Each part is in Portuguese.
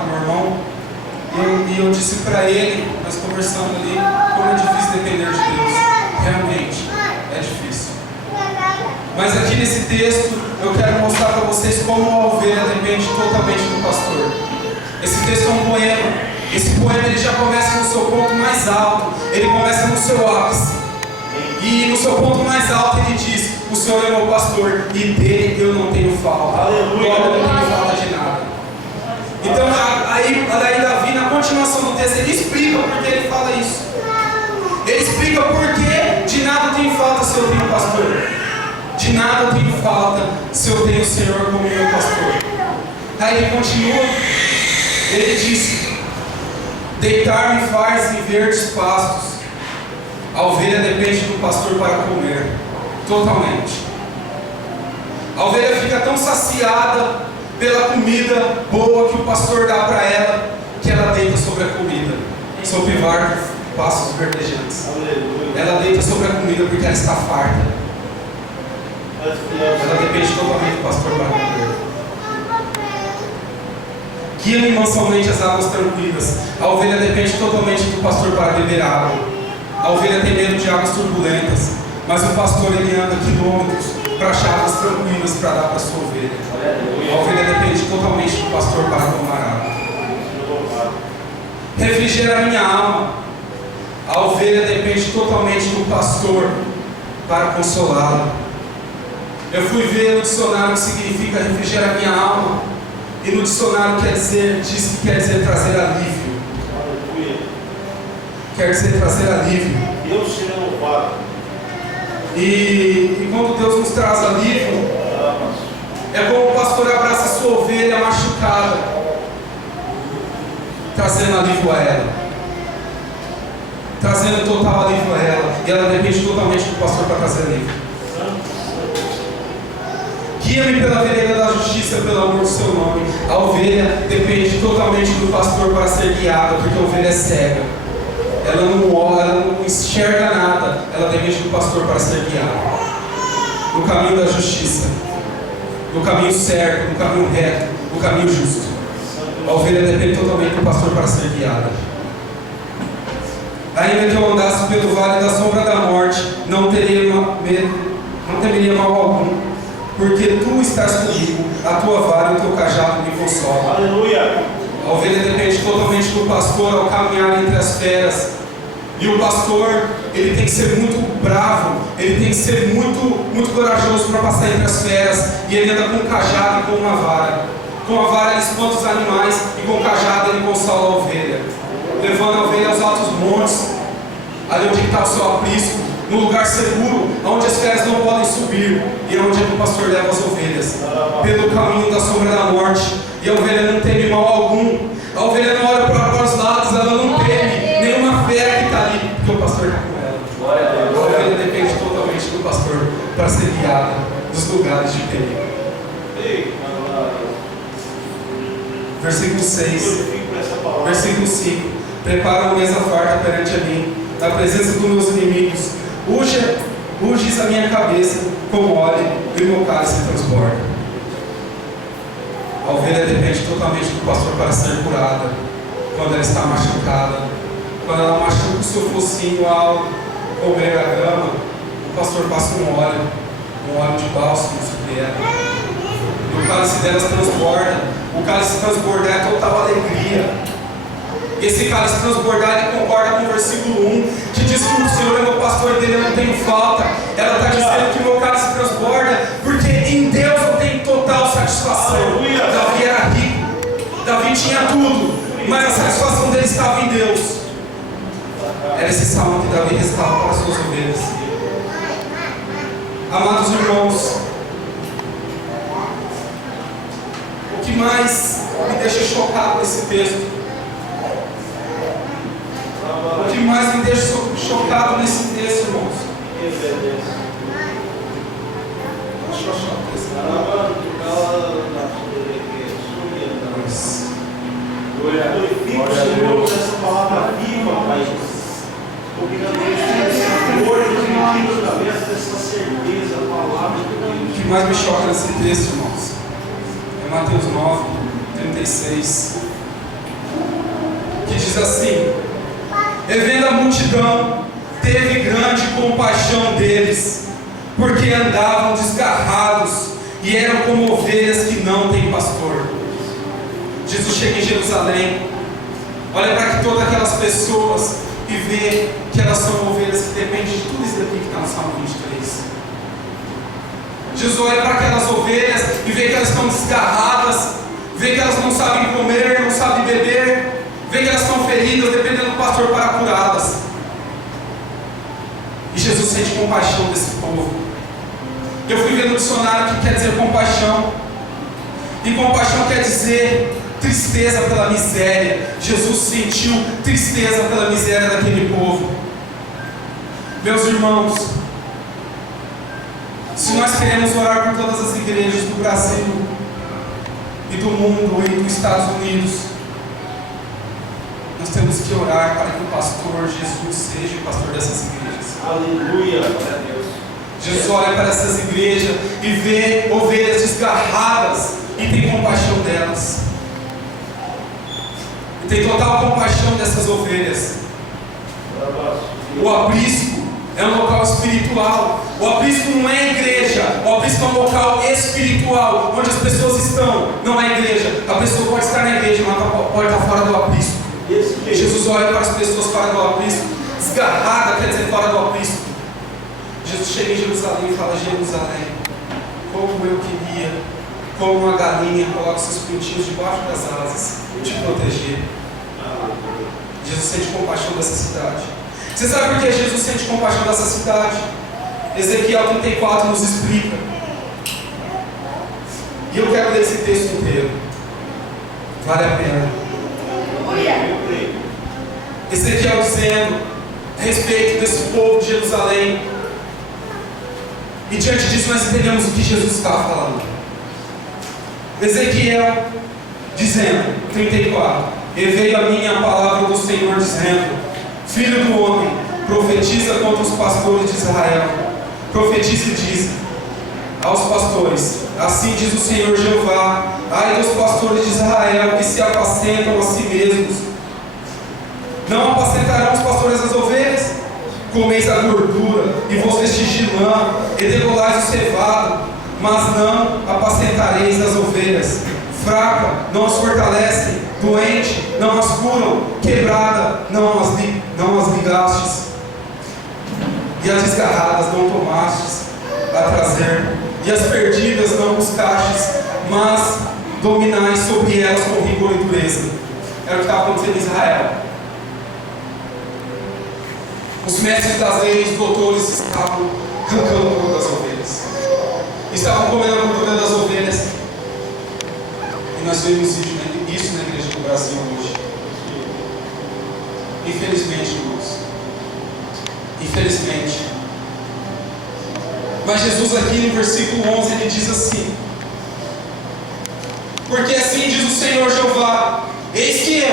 com meu irmão, e eu disse para ele, nós conversando ali, como é difícil depender de Deus. Realmente, é difícil. Mas aqui nesse texto, eu quero mostrar para vocês como a ovelha depende totalmente do pastor. Esse texto é um poema. Esse poema ele já começa no seu ponto mais alto, ele começa no seu ápice. E no seu ponto mais alto ele diz: o Senhor é meu pastor e dele eu não tenho falta. Aleluia. Eu não tenho falta de nada. Então aí Davi, na continuação do texto, ele explica por que ele fala isso. Ele explica por que de nada eu tenho falta se eu tenho pastor. De nada eu tenho falta se eu tenho o Senhor como meu pastor. Aí ele continua, ele diz: deitar-me faz em verdes pastos. A ovelha depende do pastor para comer, totalmente. A ovelha fica tão saciada pela comida boa que o pastor dá para ela, que ela deita sobre a comida, sobre pastos verdejantes. Ela deita sobre a comida porque ela está farta. Ela depende totalmente do pastor para comer. Guia-me mansamente as águas tranquilas. A ovelha depende totalmente do pastor para beber água. A ovelha tem medo de águas turbulentas, mas o pastor ele anda quilômetros para achar águas tranquilas para dar para a sua ovelha. A ovelha depende totalmente do pastor para tomar água. Refrigera a minha alma. A ovelha depende totalmente do pastor para consolá-la. Eu fui ver no dicionário o que significa refrigerar a minha alma. E no dicionário diz que quer dizer trazer alívio. Quer dizer trazer alívio. Deus seja louvado. E quando Deus nos traz alívio, é como o pastor abraça a sua ovelha machucada, trazendo alívio a ela, trazendo total alívio a ela. E ela depende totalmente do pastor para trazer alívio. Guia-me pela vereda da justiça, pelo amor do seu nome. A ovelha depende totalmente do pastor para ser guiada, porque a ovelha é cega. Ela não olha, ela não enxerga nada. Ela depende do pastor para ser guiada no caminho da justiça, no caminho certo, no caminho reto, no caminho justo. A ovelha depende totalmente do pastor para ser guiada. Ainda que eu andasse pelo vale da sombra da morte, não teria medo, não temeria mal algum, porque tu estás comigo, a tua vara e o teu cajado me consolam. Aleluia. A ovelha depende totalmente do pastor ao caminhar entre as feras. E o pastor, ele tem que ser muito bravo, ele tem que ser muito corajoso para passar entre as feras. E ele anda com um cajado e com uma vara. Com a vara ele espanta os animais e com o cajado ele consola a ovelha, levando a ovelha aos altos montes, ali onde está o seu aprisco, no lugar seguro, onde as feras não podem subir, e é onde o pastor leva as ovelhas, pelo caminho da sombra da morte. E a ovelha não teme mal algum. A ovelha não olha para os lados, ela não teme nenhuma fera que está ali, porque o pastor está com ela. A ovelha depende totalmente do pastor para ser guiada dos lugares de perigo. Versículo 6, versículo 5: prepara uma mesa farta perante a mim, na presença dos meus inimigos. Unges a minha cabeça com óleo e o meu cálice transborda. A ovelha depende totalmente do pastor para ser curada. Quando ela está machucada, quando ela machuca o seu focinho ao comer a grama, o pastor passa um óleo de bálsamo sobre ela. E o cálice delas transborda. O cálice transbordar é total alegria. Esse cálice transbordar, ele concorda com o versículo 1, que diz que o Senhor é meu pastor e dele eu não tenho falta. Ela está dizendo que o meu cálice transborda, porque em Deus eu tenho total satisfação. Aleluia. Davi era rico, Davi tinha tudo, mas a satisfação dele estava em Deus. Era esse salmo que Davi recitava para as suas ovelhas. Amados irmãos, o que mais me deixa chocado nesse texto, o que mais me deixa chocado nesse texto, irmãos? Deixa eu achar o texto. Glorifica o Senhor por essa palavra viva, Pai. Obrigado através dessa certeza, a palavra de Deus. O que mais me choca nesse texto, irmãos, é Mateus 9, 36. diz assim: e vendo a multidão, teve grande compaixão deles, porque andavam desgarrados e eram como ovelhas que não têm pastor. Jesus chega em Jerusalém, olha para todas aquelas pessoas e vê que elas são ovelhas que dependem de tudo isso daqui que está no Salmo 23. Jesus olha para aquelas ovelhas e vê que elas estão desgarradas, vê que elas não sabem comer, não sabem beber, vê que elas estão feridas, dependendo do pastor para curá-las. E Jesus sente compaixão desse povo. Eu fui ver no dicionário que quer dizer compaixão. E compaixão quer dizer tristeza pela miséria. Jesus sentiu tristeza pela miséria daquele povo. Meus irmãos, se nós queremos orar por todas as igrejas do Brasil e do mundo e dos Estados Unidos, nós temos que orar para que o pastor Jesus seja o pastor dessas igrejas. Aleluia, glória a Deus. Jesus olha para essas igrejas e vê ovelhas desgarradas e tem compaixão delas. E tem total compaixão dessas ovelhas. O aprisco é um local espiritual. O aprisco não é igreja. O aprisco é um local espiritual, onde as pessoas estão. Não é igreja. A pessoa pode estar na igreja, mas pode estar fora do aprisco. Jesus olha para as pessoas fora do aprisco. Desgarrada quer dizer fora do aprisco. Jesus chega em Jerusalém e fala: Jerusalém, como eu queria, como uma galinha coloca seus pintinhos debaixo das asas, te proteger. Jesus sente compaixão dessa cidade. Você sabe por que Jesus sente compaixão dessa cidade? Ezequiel 34 nos explica. E eu quero ler esse texto inteiro. Vale a pena. Ezequiel dizendo a respeito desse povo de Jerusalém. E diante disso nós entendemos o que Jesus estava falando. Ezequiel dizendo, 34: e veio a mim a palavra do Senhor dizendo: filho do homem, profetiza contra os pastores de Israel. Profetiza e diz aos pastores: assim diz o Senhor Jeová, ai dos pastores de Israel que se apacentam a si mesmos. Não apacentarão os pastores as ovelhas? Comeis a gordura e vos vestis de lã e degolais o cevado, mas não apacentareis as ovelhas. Fraca, não as fortalecem; doente, não as curam; quebrada, não as ligastes; e as desgarradas não tomastes a trazer, e as perdidas não buscastes, mas dominais sobre elas com rigor e dureza. Era o que estava acontecendo em Israel. Os mestres das leis, os doutores, estavam arrancando o couro das ovelhas, estavam comendo a gordura das ovelhas. E nós vemos isso na igreja do Brasil hoje. Infelizmente, irmãos. Infelizmente. Mas Jesus aqui no versículo 11 ele diz assim: porque assim diz o Senhor Jeová, eis que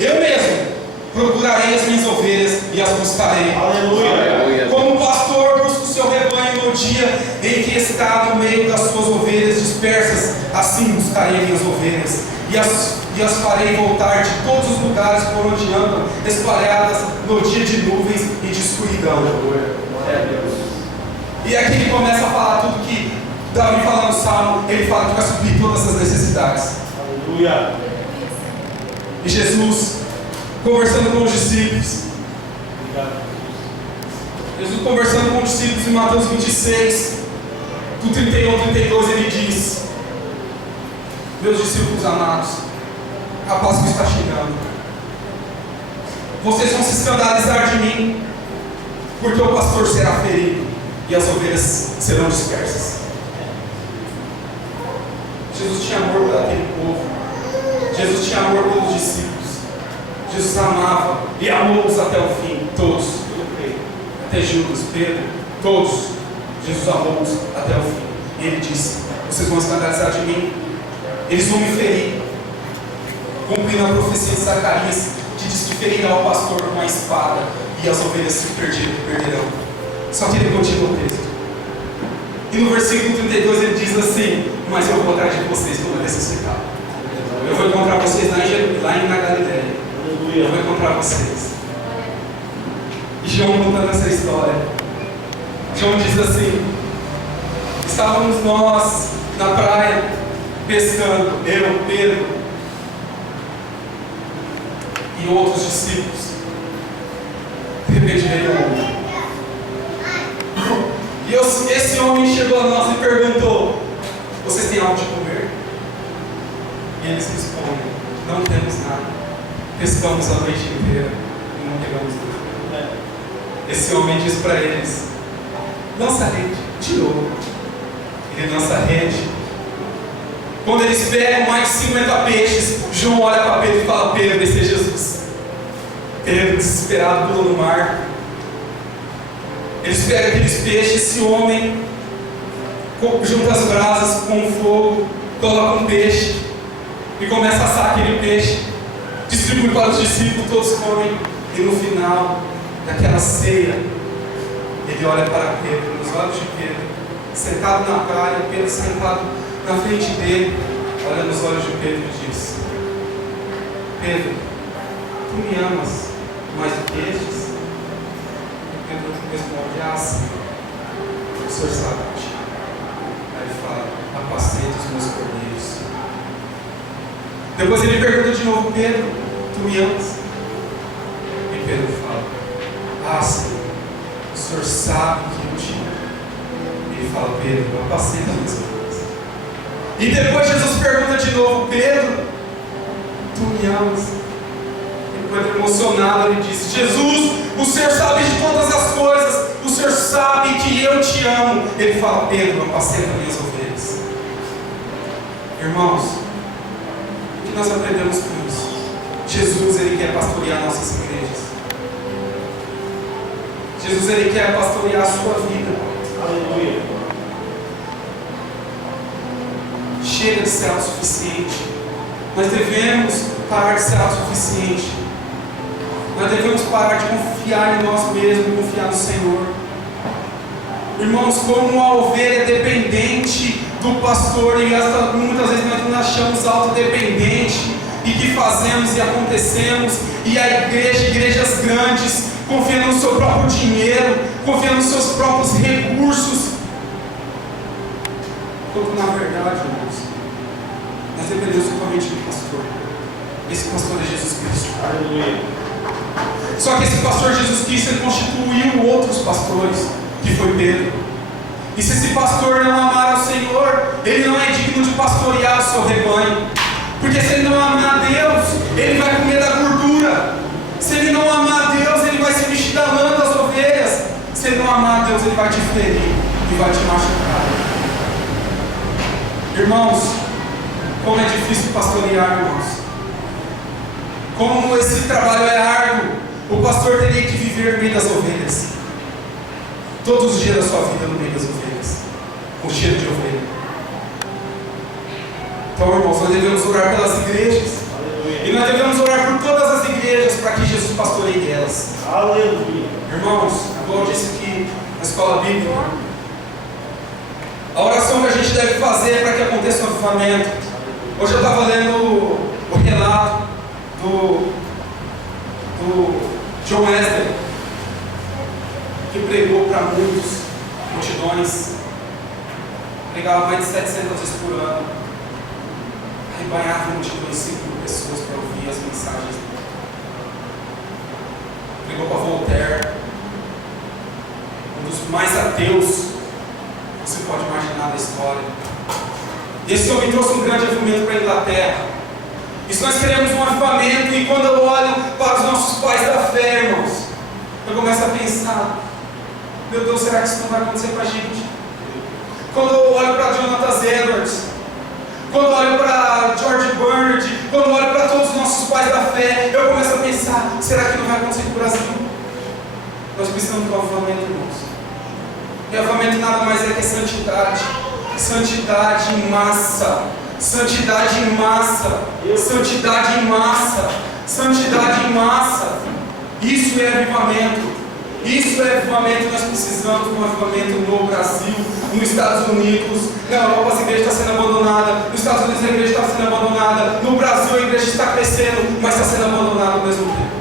eu mesmo procurarei as minhas ovelhas e as buscarei. Aleluia. Como o pastor busca o seu rebanho no dia em que está no meio das suas ovelhas dispersas, assim buscarei minhas ovelhas e as farei voltar de todos os lugares por onde andam, espalhadas no dia de nuvens e de escuridão. E aqui ele começa a falar tudo que Davi fala no Salmo. Ele fala que vai suprir todas essas necessidades. Aleluia. E Jesus conversando com os discípulos. Jesus conversando com os discípulos em Mateus 26, do 31 ao 32, ele diz: meus discípulos amados, a Páscoa está chegando. Vocês vão se escandalizar de mim, porque o pastor será ferido e as ovelhas serão dispersas. Jesus tinha amor por aquele povo. Jesus tinha amor pelos discípulos. Jesus amava e amou-os até o fim, todos, até Judas, Pedro, todos. Jesus amou-os até o fim. E ele disse: vocês vão escandalizar de mim, eles vão me ferir, cumprindo a profecia de Zacarias, que diz que ferirá o pastor com uma espada e as ovelhas se perderão. Só que ele continua o texto. E no versículo 32 ele diz assim: mas eu vou atrás de vocês quando eu ressuscitar. Eu vou encontrar vocês lá na Galileia. Eu vou encontrar vocês. E João contando essa história. João diz assim: estávamos nós na praia pescando, eu, Pedro e outros discípulos. De repente veio um homem. E esse homem chegou a nós e perguntou: vocês têm algo de comer? E eles respondem: não temos nada. Pescamos a noite inteira e não pegamos nada. Esse homem diz para eles: lança a rede. De novo. Ele lança a rede. Quando eles pegam mais de 50 peixes, João olha para Pedro e fala: Pedro, esse é Jesus. Pedro, desesperado, pula no mar. Eles pegam aqueles peixes, esse homem junta as brasas com o fogo, coloca um peixe e começa a assar aquele peixe, distribui para os discípulos, todos comem, e no final daquela ceia, ele olha para Pedro, nos olhos de Pedro, sentado na praia, Pedro sentado na frente dele, olha nos olhos de Pedro e diz: Pedro, tu me amas mais do que estes? Pedro responde: ah, sim, o Senhor sabe. Aí ele fala: apacenta os meus cordeiros. Depois ele pergunta de novo: Pedro, tu me amas? E Pedro fala: ah, sim, o Senhor sabe que eu te amo. Ele fala: Pedro, apacenta as minhas ovelhas. E depois Jesus pergunta de novo: Pedro, tu me amas? Pedro, emocionado, ele disse: Jesus, o Senhor sabe de todas as coisas, o Senhor sabe que eu te amo. Ele fala: Pedro, apacenta minhas ovelhas. Irmãos, o que nós aprendemos com isso? Jesus, Ele quer pastorear nossas igrejas. Jesus, Ele quer pastorear a sua vida. Aleluia. Chega de ser autossuficiente. Nós devemos parar de ser autossuficiente. Nós devemos parar de confiar em nós mesmos e confiar no Senhor. Irmãos, como uma ovelha dependente do pastor, e muitas vezes nós nos achamos autodependentes, e que fazemos e acontecemos, e a igrejas grandes, confiando no seu próprio dinheiro, confiando nos seus próprios recursos, quando na verdade, irmãos, nós dependemos totalmente do pastor. Esse pastor é Jesus Cristo. Aleluia. Só que esse pastor Jesus Cristo, ele constituiu outros pastores, que foi Pedro. E se esse pastor não amar ao Senhor, ele não é digno de pastorear o seu rebanho. Porque se ele não amar a Deus, ele vai comer da gordura. Se ele não amar a Deus, ele vai se vestir da lã das ovelhas. Se ele não amar a Deus, ele vai te ferir e vai te machucar. Irmãos, como é difícil pastorear, irmãos. Como esse trabalho é árduo. O pastor teria que viver no meio das ovelhas. Todos os dias da sua vida no meio das ovelhas. Com cheiro de ovelha. Então, irmãos, nós devemos orar pelas igrejas. Aleluia. E nós devemos orar por todas as igrejas para que Jesus pastoreie elas. Aleluia. Irmãos, como eu disse aqui na escola bíblica, a oração que a gente deve fazer para que aconteça um avivamento. Hoje eu estava lendo o relato do John Wesley, que pregou para muitos, multidões, pregava mais de 700 vezes por ano, arrebanhava multidões, 5.000 pessoas para ouvir as mensagens. Pregou para Voltaire, um dos mais ateus que você pode imaginar da história. Esse homem trouxe um grande avivamento para a Inglaterra. E se nós queremos um avivamento, e quando eu olho para os nossos pais da fé, irmãos, eu começo a pensar: meu Deus, será que isso não vai acontecer com a gente? Quando eu olho para Jonathan Edwards, quando eu olho para George Bernard, quando eu olho para todos os nossos pais da fé, eu começo a pensar: será que não vai acontecer com o Brasil? Nós precisamos de um avivamento, irmãos. E avivamento nada mais é que santidade. Santidade em massa. Santidade em massa. Santidade em massa. Santidade em massa. Isso é avivamento. Isso é avivamento. Nós precisamos de um avivamento no Brasil, nos Estados Unidos. Na Europa a igreja está sendo abandonada. Nos Estados Unidos a igreja está sendo abandonada. No Brasil a igreja está crescendo, mas está sendo abandonada ao mesmo tempo.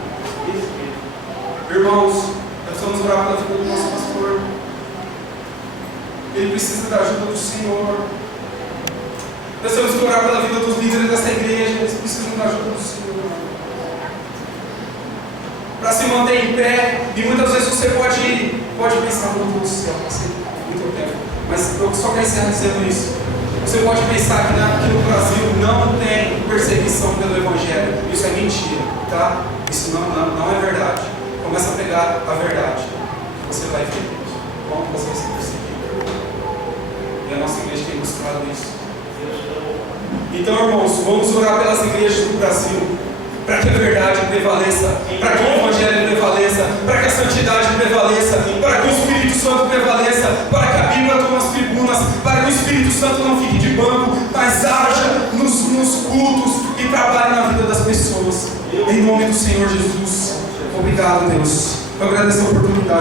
Irmãos, nós precisamos orar pela vida do nosso pastor. Ele precisa da ajuda do Senhor. Nós temos que orar pela vida dos líderes dessa igreja. Eles precisam da ajuda do Senhor. Para se manter em pé. E muitas vezes você pode pensar, meu Deus do céu, passei muito tempo. Mas eu só quero encerrar dizendo isso. Você pode pensar que aqui no Brasil não tem perseguição pelo Evangelho. Isso é mentira, tá? Isso não é verdade. Começa a pegar a verdade. Você vai ver como você vai ser perseguido. E a nossa igreja tem mostrado isso. Então, irmãos, vamos orar pelas igrejas do Brasil, para que a verdade prevaleça, para que o Evangelho prevaleça, para que a santidade prevaleça, para que o Espírito Santo prevaleça, para que a Bíblia tome as tribunas, para que o Espírito Santo não fique de banco, mas haja nos cultos e trabalhe na vida das pessoas. Em nome do Senhor Jesus. Obrigado, Deus. Eu agradeço a oportunidade.